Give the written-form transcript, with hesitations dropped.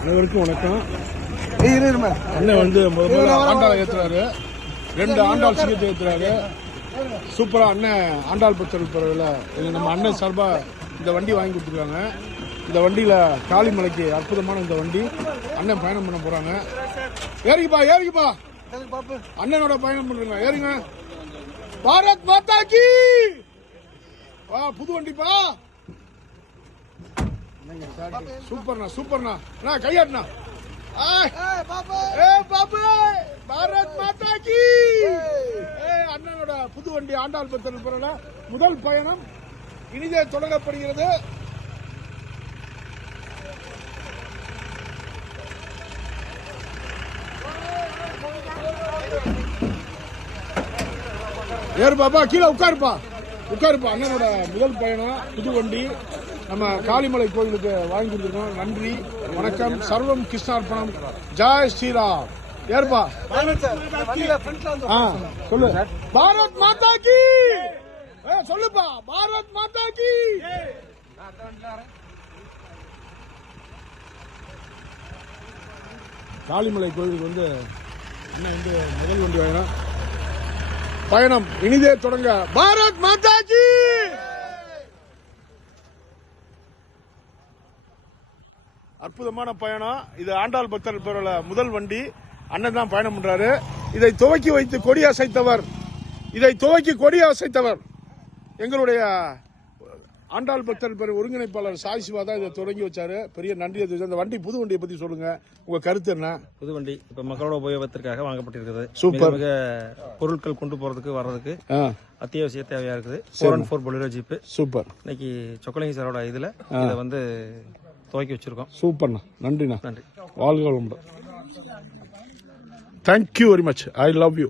அனைவருக்கும் வணக்கம். அண்ணன் வந்து முதல்ல ஆண்டாள் ஏற்றுறாரு, 2 ஆண்டாள் சிகிச்சை ஏற்றுறாரு. சூப்பரா அண்ணன் ஆண்டாள் பக்தர்கள் பிறவில் நம்ம அண்ணன் சார்பா இந்த வண்டி வாங்கி கொடுத்துருக்காங்க. இந்த வண்டியில காளிமலைக்கு அற்புதமான இந்த வண்டி அண்ணன் பயணம் பண்ண போறாங்க. ஏறிக்குப்பா அண்ணனோட பயணம் பண்றீங்க, ஏறுங்க. பாரத் மாதா கி வா, புது வண்டிப்பா. சூப்பர்ண்ணா கையாடுனா. பாரத் மாதா கி. அண்ணனோட புது வண்டி ஆண்டாள் பக்தர்கள் பிறகு முதல் பயணம் இனிதே தொடங்கப்படுகிறது. ஏறு பாப்பா, கீழே உட்காருப்பா. அண்ணனோட முதல் பயணம் புது வண்டி நம்ம காளிமலை கோயிலுக்கு வாங்கி கொடுத்துருக்கோம். நன்றி, வணக்கம். சர்வம் கிருஷ்ணார்ப்பணம். ஜெய் ஸ்ரீராம். ஏற்பா சொல்லு. பாரத் மாதா கி சொல்லுப்பா. பாரத் மாதா கி. காளிமலை கோயிலுக்கு வந்து அண்ணன் வந்து முதல் வண்டி வாங்கினோம். பயணம் இனிதே தொடங்க. பாரத் மாதா கி. அற்புதமான பயணம். இது ஆண்டாள் பக்தர் பேரோட முதல் வண்டி. அண்ணன் தான் பயணம் பண்றாரு. இதை துவக்கி வைத்து கொடி அசைத்தவர் எங்களுடைய ஆண்டாள் பக்தர் பேர் ஒருங்கிணைப்பாளர் சாய் சிவா தான் இதை தொடங்கி வச்சாரு. பெரிய நன்றி. அந்த வண்டி புது வண்டியை பத்தி சொல்லுங்க, உங்க கருத்து என்ன? புது வண்டி இப்ப மக்களோட உபயோகத்திற்காக வாங்கப்பட்டிருக்கிறது. சூப்பர். மிக பொருட்கள் கொண்டு போறதுக்கு வர்றதுக்கு அத்தியாவசிய தேவையா இருக்குது. 4x4 Bolero jeep. சூப்பர். இன்னைக்கு சொக்கலிங்க சாரோட இதுல இதை வந்து துவக்கி வச்சிருக்கோம். சூப்பர்ண்ணா, நன்றிண்ணா. நன்றி. வாழ்க வளமுடன். Thank you very much. I love you.